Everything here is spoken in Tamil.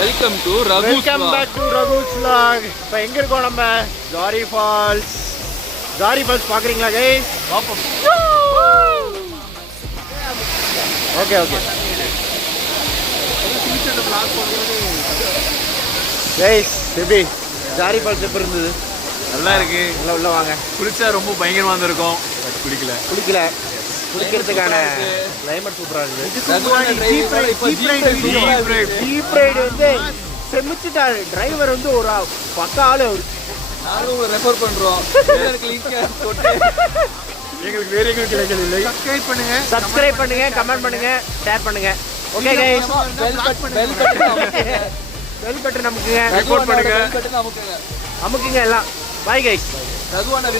Welcome back to Raghu's vlog. இப்போ எங்க இருக்கோம் நம்ம? ஜாரி ஃபால்ஸ் பாக்குறீங்களா गाइस? பாப்போம். Okay guys baby Jhari falls எப்படி இருந்தது? நல்லா இருக்கு. உள்ள வாங்க. குளிச்சா ரொம்ப பயங்கரமா இருந்திருக்கும். குளிக்கிறதுக்கான கிளைமேட் சூப்பரா இருக்கு. ஜீப் ரைடு வந்து செமிச்சிட்டாரு டிரைவர் வந்து ஒரு பக்கா ஆளு. நானும் உங்களை ரெஃபர் பண்றோம். எங்களுக்கு வேற எங்க கிடைக்கல இல்லை. சப்ஸ்கிரைப் பண்ணுங்க கமெண்ட் பண்ணுங்க ஷேர் பண்ணுங்க. ஓகே गाइस பெல் பட்டன் நமக்குங்க. ரெக்கார்ட் பண்ணுங்க. அமுக்குங்க எல்லாம். By guys. ரகுவான